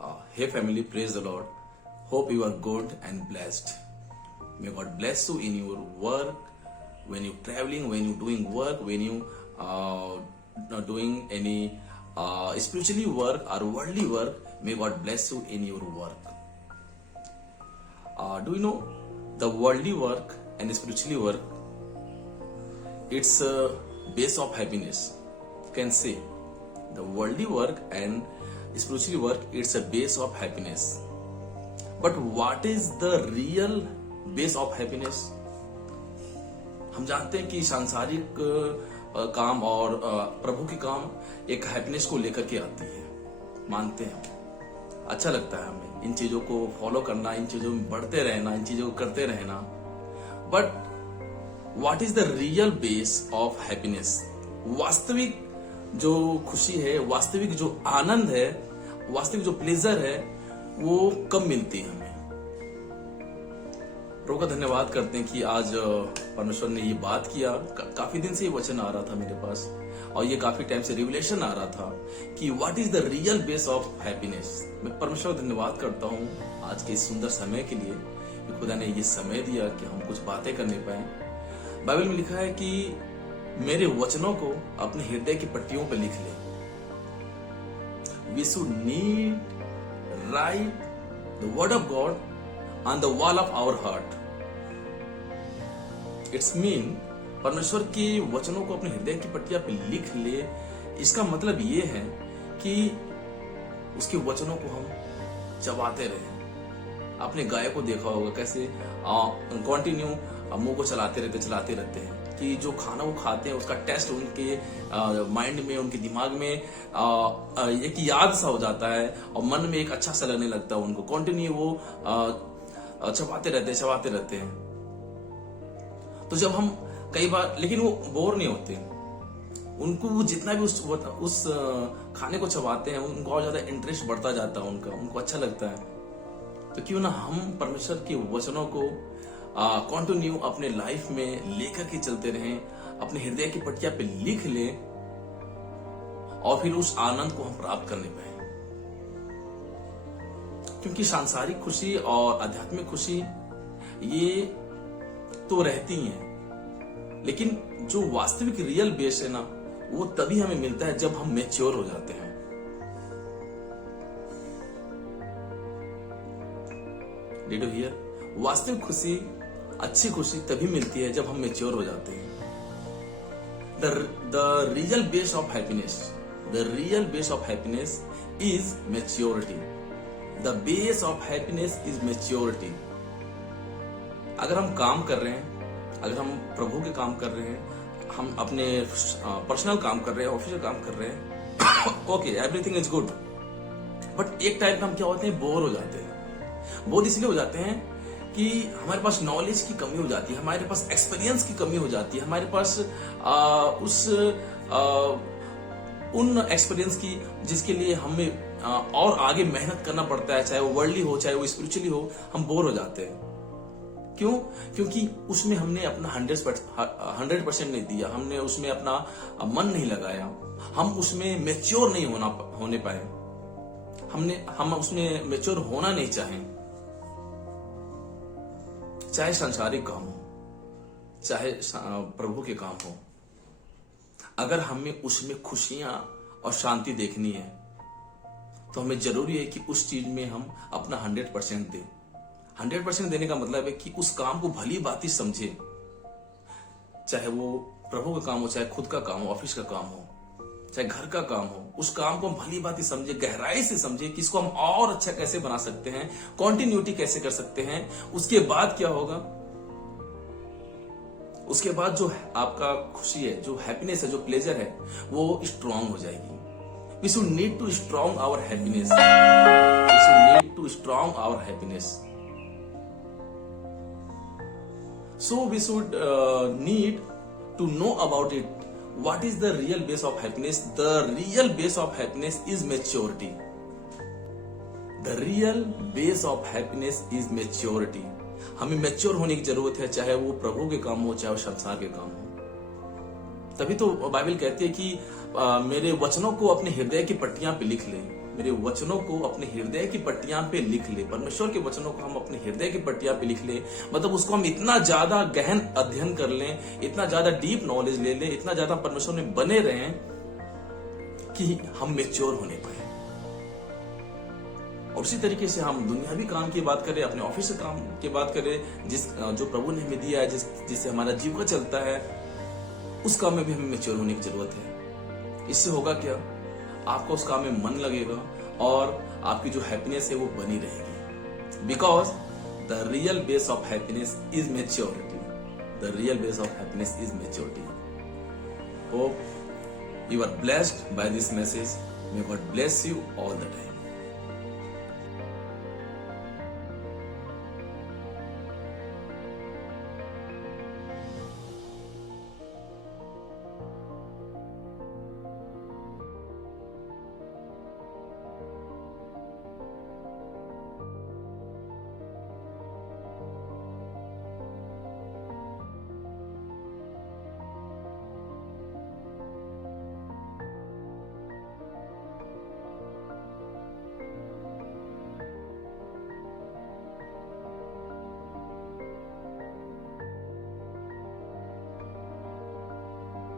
Hey family, praise the Lord. Hope you are good and blessed. May God bless you in your work, when you're traveling, when you're doing work, when you not doing any spiritually work or worldly work. May God bless you in your work. Do you know the worldly work and spiritually work? It's a base of happiness. You can say the worldly work and spiritually work, it's a base of happiness. But what is the real base of happiness? हम जानते हैं कि सांसारिक काम और प्रभु के काम एक हैप्पीनेस को लेकर के आती है, मानते हैं, अच्छा लगता है हमें इन चीजों को फॉलो करना, इन चीजों में बढ़ते रहना, इन चीजों को करते रहना. But what is the real base of happiness? वास्तविक जो खुशी है, वास्तविक जो आनंद है, वास्तविक जो प्लेजर है, वो कब मिलती है हमें? प्रभु का धन्यवाद करते हैं कि आज परमेश्वर ने ये बात किया. काफी दिन से ये वचन आ रहा था मेरे पास और ये काफी टाइम से रिवलेशन आ रहा था कि what is the real base of happiness. मैं परमेश्वर का धन्यवाद करता हूँ आज के इस सुंदर समय के लिए कि खुदा ने ये समय दिया कि हम कुछ बातें करने पाए. बाइबल में लिखा है कि मेरे वचनों को अपने हृदय की पट्टियों पर लिख ले. We should need write the word of God on the wall of our heart. It's mean परमेश्वर के वचनों को अपने हृदय की पट्टिया पे लिख ले. इसका मतलब ये है कि उसके वचनों को हम चबाते रहे. आपने गाय को देखा होगा कैसे कंटिन्यू मुंह को चलाते रहते हैं कि जो खाना वो खाते हैं उसका टेस्ट उनके माइंड में, उनके दिमाग में एक याद सा हो जाता है और मन में एक अच्छा सा लगने लगता है उनको. कंटिन्यू वो चबाते रहते हैं. तो जब हम कई बार, लेकिन वो बोर नहीं होते. उनको वो जितना भी उस खाने को चबाते हैं उनको और ज्यादा इंटरेस्ट बढ़ता जाता है, उनको अच्छा लगता है. तो क्यों ना हम परमेश्वर के वचनों को कंटिन्यू अपने लाइफ में लेकर के चलते रहें, अपने हृदय की पट्टिया पे लिख ले और फिर उस आनंद को हम प्राप्त करने पाए. क्योंकि सांसारिक खुशी और आध्यात्मिक खुशी ये तो रहती हैं, लेकिन जो वास्तविक रियल बेस है ना, वो तभी हमें मिलता है जब हम मैच्योर हो जाते हैं. Did you here? वास्तविक खुशी, अच्छी खुशी तभी मिलती है जब हम मैच्योर हो जाते हैं. The real base of happiness, the real base of happiness is maturity. The base of happiness is maturity. अगर हम काम कर रहे हैं, अगर हम प्रभु के काम कर रहे हैं, हम अपने पर्सनल काम कर रहे हैं, ऑफिशियल काम कर रहे हैं, okay, everything is good. But एक टाइम पे हम क्या होते हैं, बोर हो जाते हैं. बोर इसलिए हो जाते हैं कि हमारे पास नॉलेज की कमी हो जाती है, हमारे पास एक्सपीरियंस की कमी हो जाती है, हमारे पास उन एक्सपीरियंस की जिसके लिए हमें और आगे मेहनत करना पड़ता है, चाहे वो वर्ल्डली हो चाहे वो स्पिरिचुअली हो. हम बोर हो जाते हैं. क्यों? क्योंकि उसमें हमने अपना 100% नहीं दिया, हमने उसमें अपना मन नहीं लगाया, हम उसमें मैच्योर नहीं होने पाए, हम उसमें मैच्योर होना नहीं चाहें. चाहे सांसारिक काम हो, चाहे प्रभु के काम हो, अगर हमें उसमें खुशियां और शांति देखनी है तो हमें जरूरी है कि उस चीज में हम अपना 100% दें. 100% देने का मतलब है कि उस काम को भली भांति समझे, चाहे वो प्रभु का काम हो, चाहे खुद का काम हो, ऑफिस का काम हो, चाहे घर का काम हो. उस काम को हम भली भांति समझे, गहराई से समझे कि इसको हम और अच्छा कैसे बना सकते हैं, कॉन्टिन्यूटी कैसे कर सकते हैं. उसके बाद क्या होगा? उसके बाद जो आपका खुशी है, जो हैप्पीनेस है, जो प्लेजर है, वो स्ट्रांग हो जाएगी. We should need to strong our happiness. We should need to strong our happiness. So we should need to know about it. What is the real base of happiness? The real base of happiness is maturity. The real base of happiness is maturity. हमें mature होने की जरूरत है, चाहे वो प्रभु के काम हो, चाहे वो संसार के काम हो. तभी तो बाइबल कहती है कि मेरे वचनों को अपने हृदय की पट्टियां पे लिख ले. मेरे वचनों को अपने हृदय की पट्टियां पे लिख ले। परमेश्वर के वचनों को हम अपने हृदय की पट्टियां पे लिख ले, मतलब उसको हम इतना ज्यादा गहन अध्ययन कर लें, इतना ज्यादा डीप नॉलेज ले लें, इतना ज्यादा परमेश्वर में बने रहें कि हम मैच्योर होने पाए। और उसी तरीके से हम दुनियावी काम की बात करें, अपने ऑफिस के काम की बात करें, जो प्रभु ने हमें दिया है, जिससे हमारा जीवन चलता है, उस काम में भी हमें मैच्योर होने की जरूरत है। इससे होगा क्या, आपका उस काम में मन लगेगा और आपकी जो हैप्पीनेस है वो बनी रहेगी। Because the real base of happiness is maturity. The real base of happiness is maturity. Hope you are blessed by this message. May God bless you all the time.